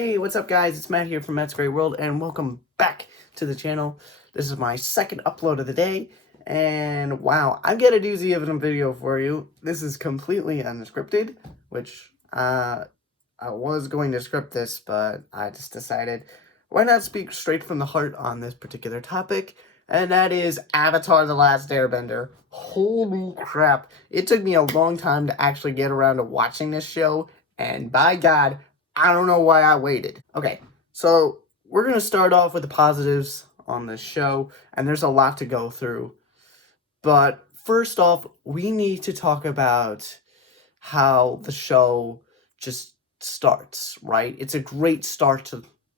Hey, what's up guys? It's Matt here from Matt's Great World and welcome back to the channel. This is my second upload of the day and wow, I've got a doozy of a video for you. This is completely unscripted, which I was going to script this, but I just decided why not speak straight from the heart on this particular topic, and that is Avatar: The Last Airbender. Holy crap. It took me a long time to actually get around to watching this show, and by God, I don't know why I waited. Okay, so we're going to start off with the positives on this show, and there's a lot to go through. But first off, we need to talk about how the show just starts, right? It's a great start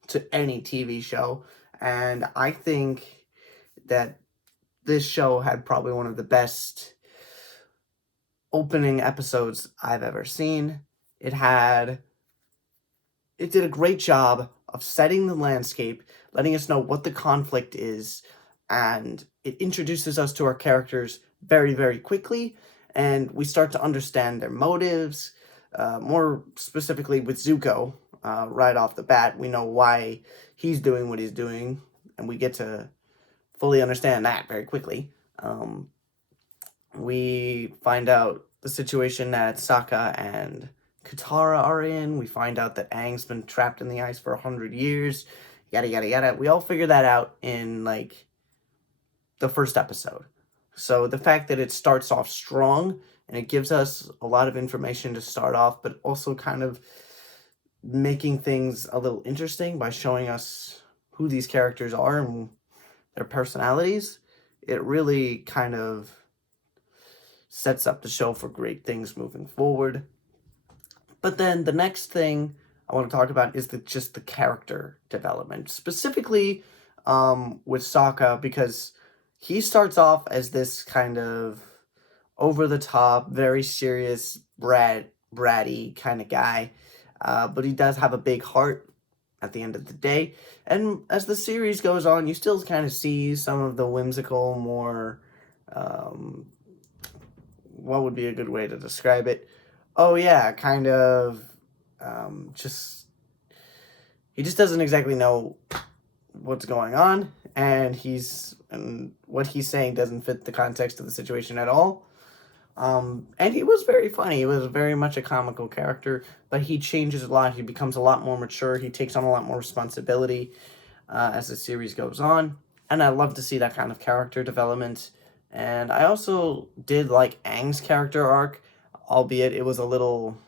to any TV show, and I think that this show had probably one of the best opening episodes I've ever seen. It did a great job of setting the landscape, letting us know what the conflict is, and it introduces us to our characters very, very quickly, and we start to understand their motives, more specifically with Zuko. Right off the bat, we know why he's doing what he's doing, and we get to fully understand that very quickly. We find out the situation that Sokka and Katara are in. We find out that Aang's been trapped in the ice for 100 years. Yada, yada, yada. We all figure that out in, like, the first episode. So the fact that it starts off strong and it gives us a lot of information to start off, but also kind of making things a little interesting by showing us who these characters are and their personalities, it really kind of sets up the show for great things moving forward. But then the next thing I want to talk about is just the character development, specifically with Sokka, because he starts off as this kind of over-the-top, very serious, bratty kind of guy, but he does have a big heart at the end of the day. And as the series goes on, you still kind of see some of the whimsical, more, what would be a good way to describe it? Oh yeah, kind of, he just doesn't exactly know what's going on, and what he's saying doesn't fit the context of the situation at all. And he was very funny. He was very much a comical character, but he changes a lot. He becomes a lot more mature. He takes on a lot more responsibility as the series goes on, and I love to see that kind of character development. And I also did like Aang's character arc, albeit it was a little,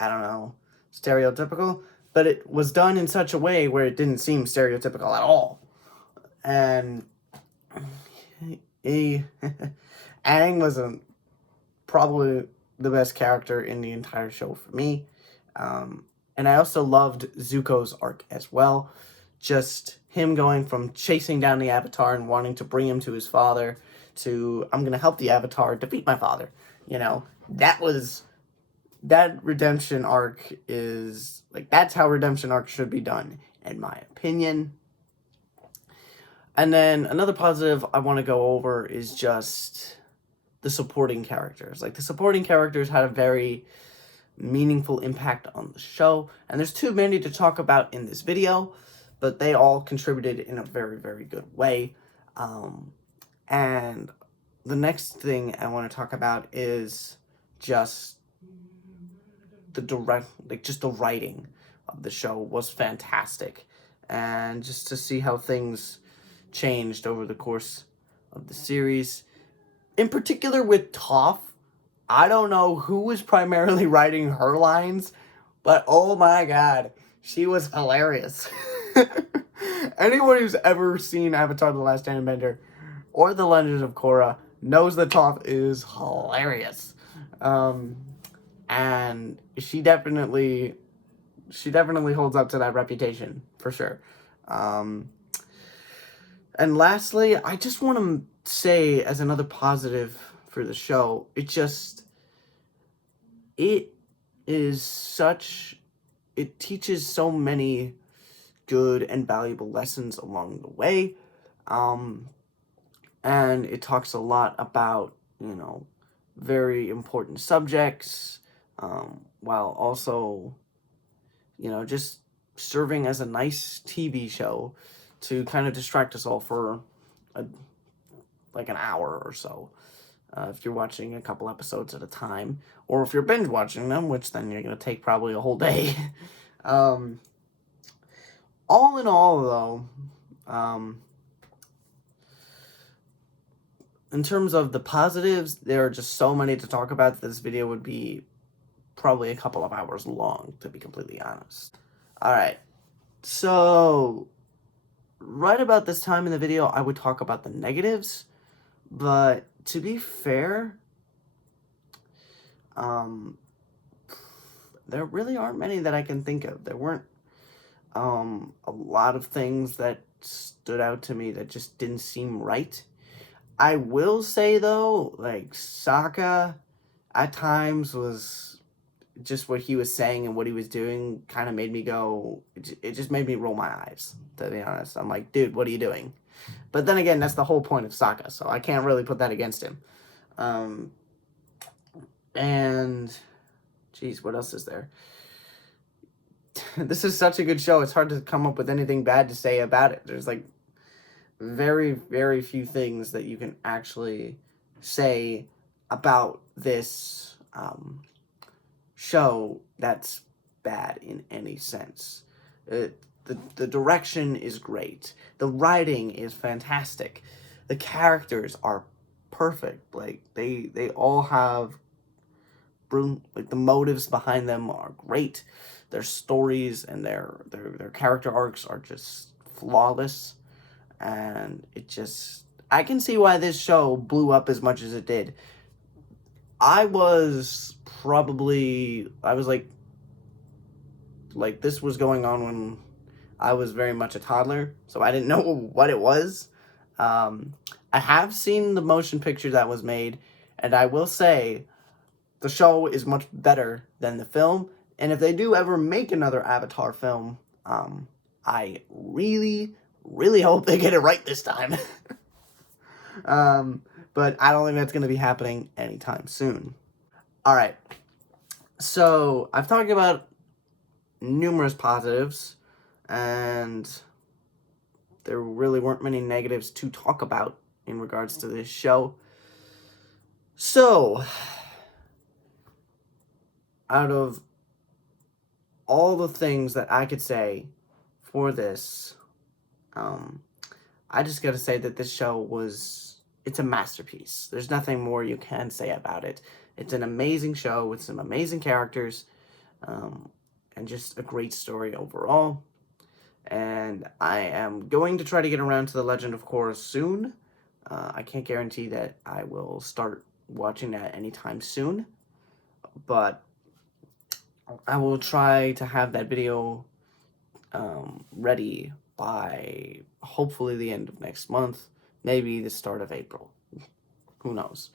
I don't know, stereotypical, but it was done in such a way where it didn't seem stereotypical at all. And Aang was probably the best character in the entire show for me. And I also loved Zuko'S arc as well. Just him going from chasing down the Avatar and wanting to bring him to his father to, I'm going to help the Avatar defeat my father. You know, that redemption arc is, like, that's how redemption arc should be done, in my opinion. And then another positive I want to go over is just the supporting characters. Like, the supporting characters had a very meaningful impact on the show, and there's too many to talk about in this video, but they all contributed in a very, very good way. And the next thing I want to talk about is just the writing of the show was fantastic, and just to see how things changed over the course of the series. In particular with Toph, I don't know who was primarily writing her lines, but oh my God, she was hilarious. Anyone who's ever seen Avatar: The Last Airbender or The Legend of Korra knows that Toph is hilarious. And she definitely holds up to that reputation, for sure. And lastly, I just want to say, as another positive for the show, it teaches so many good and valuable lessons along the way. And it talks a lot about, very important subjects, while also, just serving as a nice TV show to kind of distract us all for like an hour or so. If you're watching a couple episodes at a time, or if you're binge watching them, which then you're going to take probably a whole day. All in all, though, in terms of the positives, there are just so many to talk about that this video would be probably a couple of hours long, to be completely honest. Alright, so right about this time in the video, I would talk about the negatives, but to be fair, there really aren't many that I can think of. There weren't a lot of things that stood out to me that just didn't seem right. I will say, though, like, Sokka at times was just what he was saying and what he was doing kind of made me go, it just made me roll my eyes, to be honest. I'm like, dude, what are you doing? But then again, that's the whole point of Sokka, so I can't really put that against him. And, geez, what else is there? This is such a good show, it's hard to come up with anything bad to say about it. There's, like, very, very few things that you can actually say about this show that's bad in any sense. The direction is great. The writing is fantastic. The characters are perfect. Like, they all have, like, the motives behind them are great. Their stories and their character arcs are just flawless. And it just, I can see why this show blew up as much as it did. I was like this was going on when I was very much a toddler, so I didn't know what it was. I have seen the motion picture that was made, and I will say the show is much better than the film. And if they do ever make another Avatar film, I really hope they get it right this time. But I don't think that's going to be happening anytime soon. Alright, so I've talked about numerous positives, and there really weren't many negatives to talk about in regards to this show. So, out of all the things that I could say for this, I just gotta say that this show it's a masterpiece. There's nothing more you can say about it. It's an amazing show with some amazing characters, and just a great story overall. And I am going to try to get around to The Legend of Korra soon. I can't guarantee that I will start watching that anytime soon, but I will try to have that video ready by hopefully the end of next month, maybe the start of April. Who knows?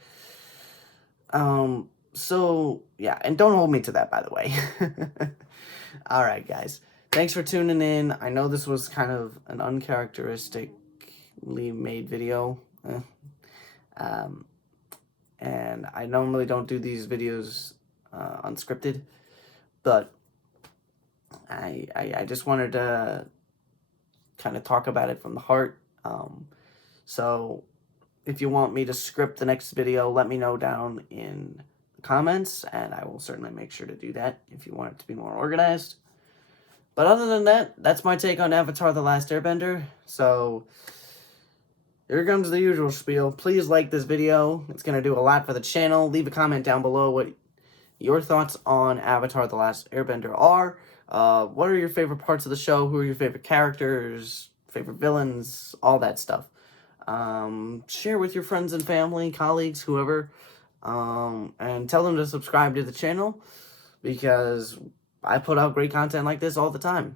So, yeah, and don't hold me to that, by the way. Alright, guys. Thanks for tuning in. I know this was kind of an uncharacteristically made video. And I normally don't do these videos unscripted, but I just wanted to kind of talk about it from the heart. So if you want me to script the next video, let me know down in the comments, and I will certainly make sure to do that if you want it to be more organized. But other than that, that's my take on Avatar: The Last Airbender. So here comes the usual spiel. Please like this video. It's going to do a lot for the channel. Leave a comment down below what your thoughts on Avatar: The Last Airbender are. What are your favorite parts of the show? Who are your favorite characters? Favorite villains? All that stuff. Share with your friends and family, colleagues, whoever. And tell them to subscribe to the channel, because I put out great content like this all the time.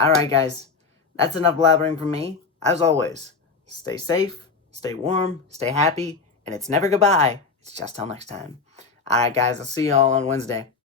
Alright, guys. That's enough blabbering from me. As always, stay safe, stay warm, stay happy, and it's never goodbye. It's just till next time. Alright, guys. I'll see you all on Wednesday.